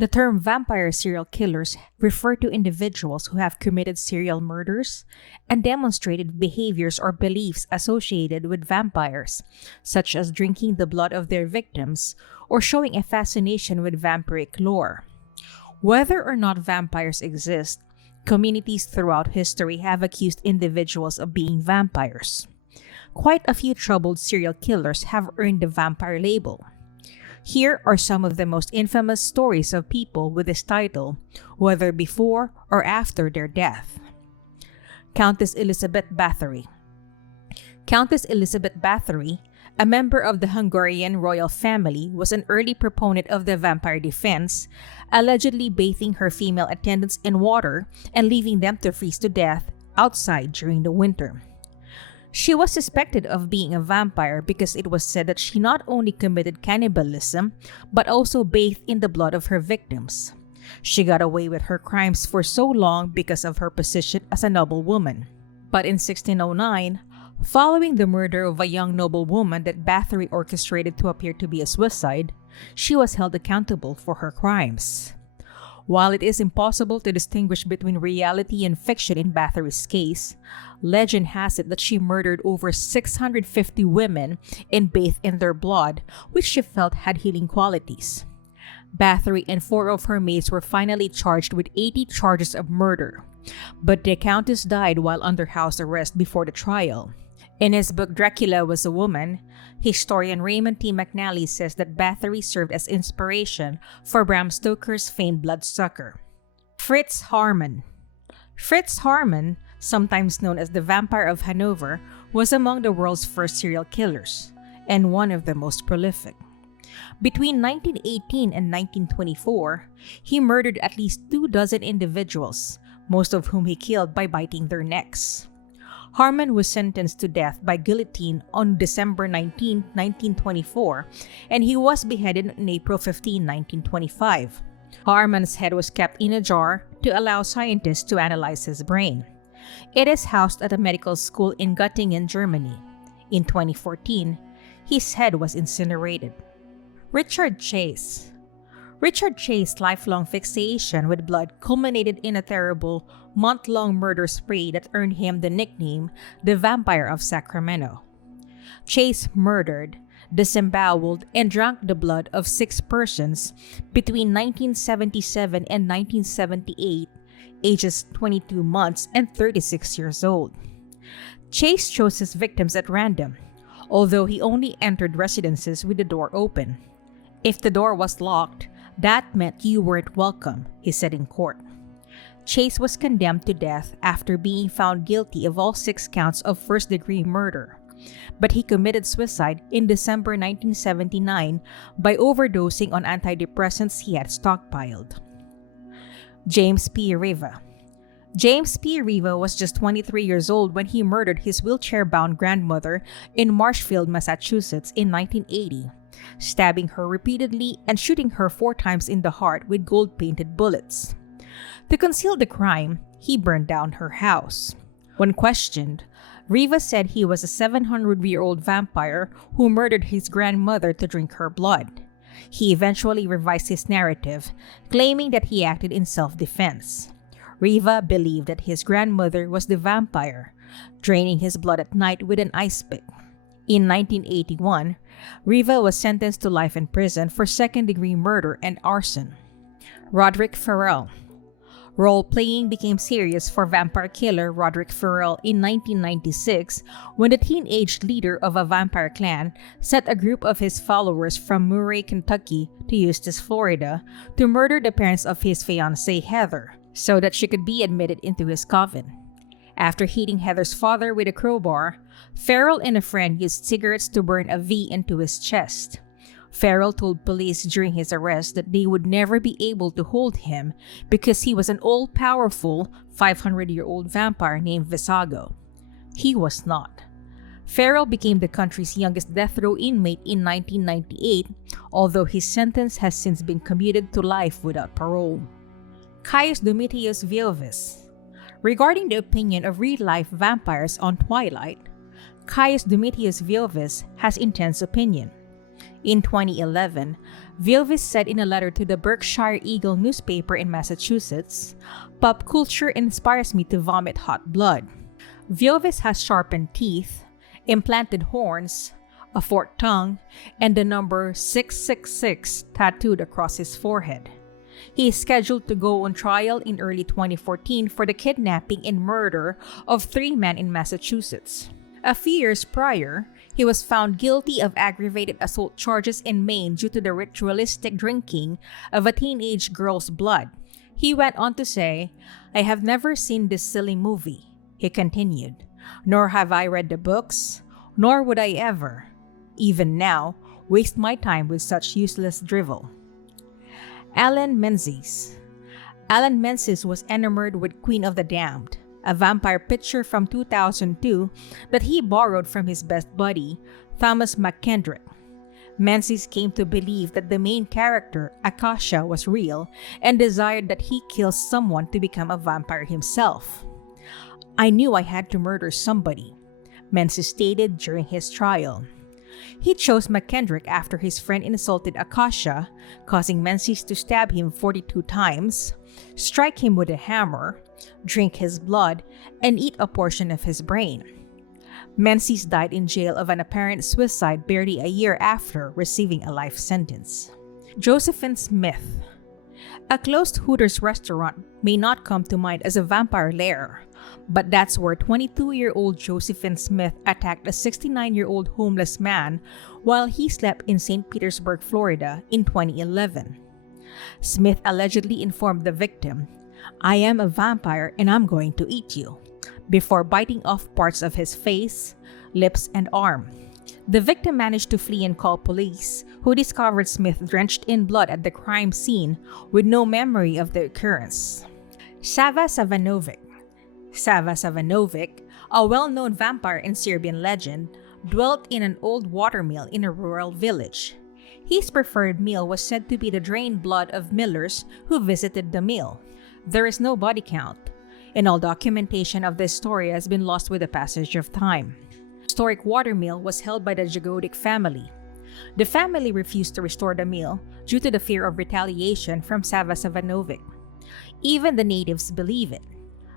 The term vampire serial killers refer to individuals who have committed serial murders and demonstrated behaviors or beliefs associated with vampires, such as drinking the blood of their victims or showing a fascination with vampiric lore. Whether or not vampires exist, communities throughout history have accused individuals of being vampires. Quite a few troubled serial killers have earned the vampire label. Here are some of the most infamous stories of people with this title, whether before or after their death. Countess Elizabeth Bathory. Countess Elizabeth Bathory, a member of the Hungarian royal family, was an early proponent of the vampire defense, allegedly bathing her female attendants in water and leaving them to freeze to death outside during the winter. She was suspected of being a vampire because it was said that she not only committed cannibalism, but also bathed in the blood of her victims. She got away with her crimes for so long because of her position as a noblewoman. But in 1609, following the murder of a young noblewoman that Bathory orchestrated to appear to be a suicide, she was held accountable for her crimes. While it is impossible to distinguish between reality and fiction in Bathory's case, legend has it that she murdered over 650 women and bathed in their blood, which she felt had healing qualities. Bathory and 4 of her maids were finally charged with 80 charges of murder, but the countess died while under house arrest before the trial. In his book Dracula Was a Woman, historian Raymond T. McNally says that Bathory served as inspiration for Bram Stoker's famed Bloodsucker. Fritz Haarmann. Fritz Haarmann, sometimes known as the Vampire of Hanover, was among the world's first serial killers, and one of the most prolific. Between 1918 and 1924, he murdered at least 24 individuals, most of whom he killed by biting their necks. Haarmann was sentenced to death by guillotine on December 19, 1924, and he was beheaded on April 15, 1925. Haarmann's head was kept in a jar to allow scientists to analyze his brain. It is housed at a medical school in Göttingen, Germany. In 2014, his head was incinerated. Richard Chase. Richard Chase's lifelong fixation with blood culminated in a terrible, month-long murder spree that earned him the nickname the Vampire of Sacramento. Chase murdered, disemboweled, and drank the blood of 6 persons between 1977 and 1978, ages 22 months and 36 years old. Chase chose his victims at random, although he only entered residences with the door open. If the door was locked, that meant you weren't welcome, he said in court. Chase was condemned to death after being found guilty of all 6 counts of first-degree murder, but he committed suicide in December 1979 by overdosing on antidepressants he had stockpiled. James P. Riva. James P. Riva was just 23 years old when he murdered his wheelchair-bound grandmother in Marshfield, Massachusetts in 1980. Stabbing her repeatedly and shooting her 4 times in the heart with gold-painted bullets. To conceal the crime, he burned down her house. When questioned, Riva said he was a 700-year-old vampire who murdered his grandmother to drink her blood. He eventually revised his narrative, claiming that he acted in self-defense. Riva believed that his grandmother was the vampire, draining his blood at night with an ice pick. In 1981, Riva was sentenced to life in prison for second-degree murder and arson. Roderick Ferrell. Role-playing became serious for vampire killer Roderick Ferrell in 1996 when the teenage leader of a vampire clan sent a group of his followers from Murray, Kentucky to Eustis, Florida to murder the parents of his fiancée Heather so that she could be admitted into his coven. After hitting Heather's father with a crowbar, Ferrell and a friend used cigarettes to burn a V into his chest. Ferrell told police during his arrest that they would never be able to hold him because he was an all-powerful 500-year-old vampire named Vesago. He was not. Ferrell became the country's youngest death row inmate in 1998, although his sentence has since been commuted to life without parole. Caius Domitius Veiovis. Regarding the opinion of real-life vampires on Twilight, Caius Domitius Veiovis has intense opinion. In 2011, Veiovis said in a letter to the Berkshire Eagle newspaper in Massachusetts, "Pop culture inspires me to vomit hot blood." Veiovis has sharpened teeth, implanted horns, a forked tongue, and the number 666 tattooed across his forehead. He is scheduled to go on trial in early 2014 for the kidnapping and murder of 3 men in Massachusetts. A few years prior, he was found guilty of aggravated assault charges in Maine due to the ritualistic drinking of a teenage girl's blood. He went on to say, "I have never seen this silly movie," he continued, "nor have I read the books, nor would I ever, even now, waste my time with such useless drivel." Allan Menzies. Allan Menzies was enamored with Queen of the Damned, a vampire picture from 2002 that he borrowed from his best buddy, Thomas Mckendrick. Menzies came to believe that the main character, Akasha, was real and desired that he kill someone to become a vampire himself. "I knew I had to murder somebody," Menzies stated during his trial. He chose Mckendrick after his friend insulted Akasha, causing Menzies to stab him 42 times, strike him with a hammer, drink his blood, and eat a portion of his brain. Menzies died in jail of an apparent suicide barely a year after receiving a life sentence. Josephine Smith. A closed Hooters restaurant may not come to mind as a vampire lair, but that's where 22-year-old Josephine Smith attacked a 69-year-old homeless man while he slept in St. Petersburg, Florida in 2011. Smith allegedly informed the victim, "I am a vampire and I'm going to eat you," before biting off parts of his face, lips, and arm. The victim managed to flee and call police, who discovered Smith drenched in blood at the crime scene with no memory of the occurrence. Sava Savanovic. Sava Savanovic, a well-known vampire in Serbian legend, dwelt in an old watermill in a rural village. His preferred meal was said to be the drained blood of millers who visited the mill. There is no body count, and all documentation of this story has been lost with the passage of time. The historic watermill was held by the Jagodic family. The family refused to restore the mill due to the fear of retaliation from Sava Savanovic. Even the natives believe it.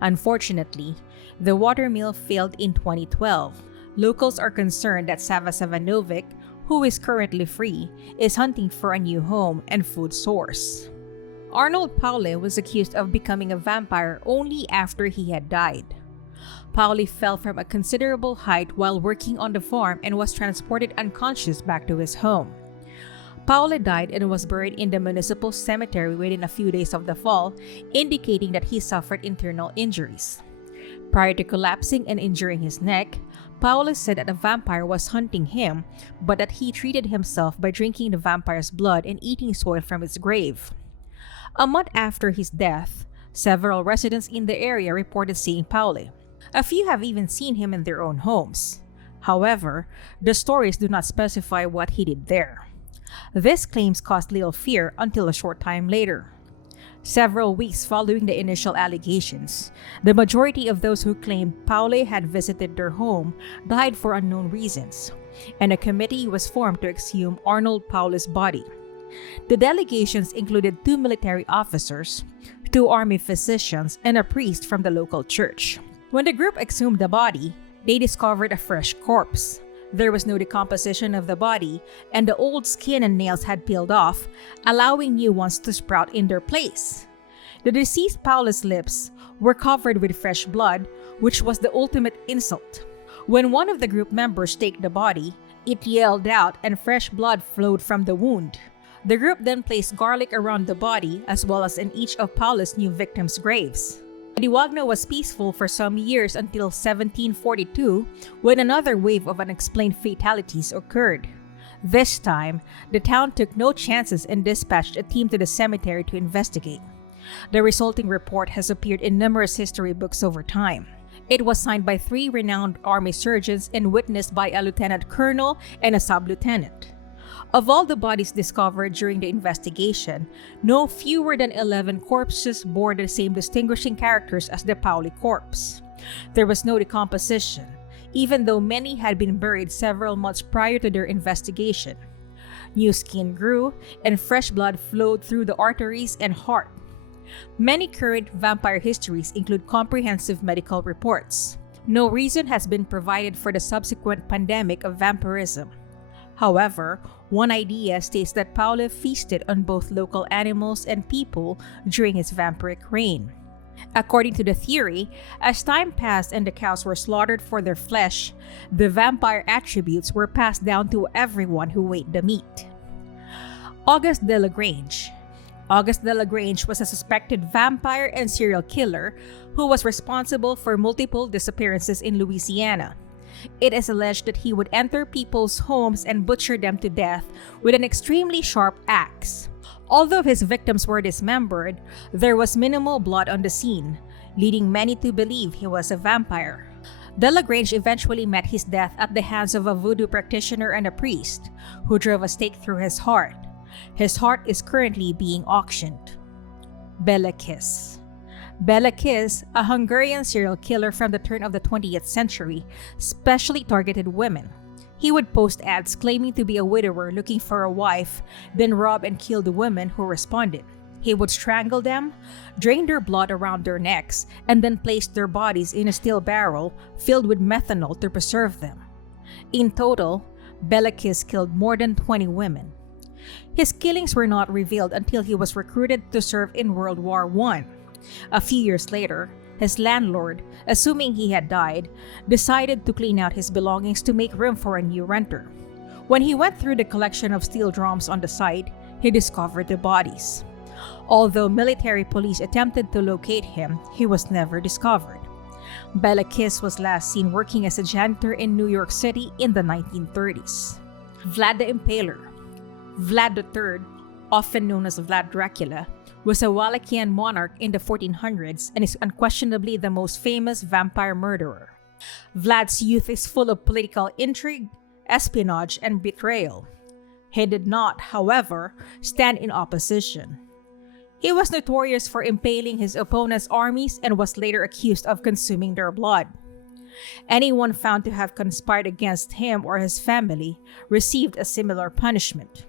Unfortunately, the watermill failed in 2012. Locals are concerned that Sava Savanovic, who is currently free, is hunting for a new home and food source. Arnold Paole was accused of becoming a vampire only after he had died. Paole fell from a considerable height while working on the farm and was transported unconscious back to his home. Paole died and was buried in the municipal cemetery within a few days of the fall, indicating that he suffered internal injuries. Prior to collapsing and injuring his neck, Paole said that a vampire was hunting him, but that he treated himself by drinking the vampire's blood and eating soil from its grave. A month after his death, several residents in the area reported seeing Paole. A few have even seen him in their own homes. However, the stories do not specify what he did there. These claims caused little fear until a short time later. Several weeks following the initial allegations, the majority of those who claimed Paole had visited their home died for unknown reasons, and a committee was formed to exhume Arnold Paole's body. The delegations included 2 military officers, 2 army physicians, and a priest from the local church. When the group exhumed the body, they discovered a fresh corpse. There was no decomposition of the body, and the old skin and nails had peeled off, allowing new ones to sprout in their place. The deceased Paole's lips were covered with fresh blood, which was the ultimate insult. When one of the group members staked the body, it yelled out and fresh blood flowed from the wound. The group then placed garlic around the body as well as in each of Paole's new victims' graves. Diwagno was peaceful for some years until 1742, when another wave of unexplained fatalities occurred. This time, the town took no chances and dispatched a team to the cemetery to investigate. The resulting report has appeared in numerous history books over time. It was signed by 3 renowned army surgeons and witnessed by a lieutenant colonel and a sub-lieutenant. Of all the bodies discovered during the investigation, no fewer than 11 corpses bore the same distinguishing characters as the Paole corpse. There was no decomposition, even though many had been buried several months prior to their investigation. New skin grew, and fresh blood flowed through the arteries and heart. Many current vampire histories include comprehensive medical reports. No reason has been provided for the subsequent pandemic of vampirism. However, one idea states that Paole feasted on both local animals and people during his vampiric reign. According to the theory, as time passed and the cows were slaughtered for their flesh, the vampire attributes were passed down to everyone who ate the meat. Auguste Delagrange. Auguste Delagrange was a suspected vampire and serial killer who was responsible for multiple disappearances in Louisiana. It is alleged that he would enter people's homes and butcher them to death with an extremely sharp axe. Although his victims were dismembered, there was minimal blood on the scene, leading many to believe he was a vampire. Delagrange eventually met his death at the hands of a voodoo practitioner and a priest, who drove a stake through his heart. His heart is currently being auctioned. Bela. Bela, a Hungarian serial killer from the turn of the 20th century, specially targeted women. He would post ads claiming to be a widower looking for a wife, then rob and kill the women who responded. He would strangle them, drain their blood around their necks, and then place their bodies in a steel barrel filled with methanol to preserve them. In total, Bela killed more than 20 women. His killings were not revealed until he was recruited to serve in World War I. A few years later, his landlord, assuming he had died, decided to clean out his belongings to make room for a new renter. When he went through the collection of steel drums on the site, he discovered the bodies. Although military police attempted to locate him, he was never discovered. Bela was last seen working as a janitor in New York City in the 1930s. Vlad the Impaler. Vlad III, often known as Vlad Dracula, was a Wallachian monarch in the 1400s and is unquestionably the most famous vampire murderer. Vlad's youth is full of political intrigue, espionage, and betrayal. He did not, however, stand in opposition. He was notorious for impaling his opponents' armies and was later accused of consuming their blood. Anyone found to have conspired against him or his family received a similar punishment.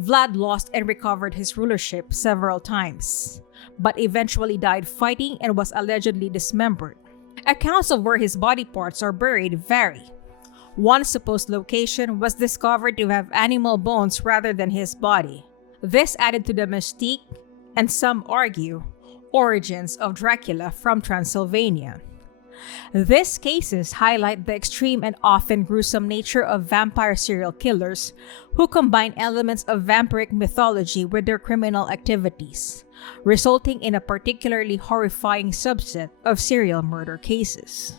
Vlad lost and recovered his rulership several times, but eventually died fighting and was allegedly dismembered. Accounts of where his body parts are buried vary. One supposed location was discovered to have animal bones rather than his body. This added to the mystique, and some argue, origins of Dracula from Transylvania. These cases highlight the extreme and often gruesome nature of vampire serial killers who combine elements of vampiric mythology with their criminal activities, resulting in a particularly horrifying subset of serial murder cases.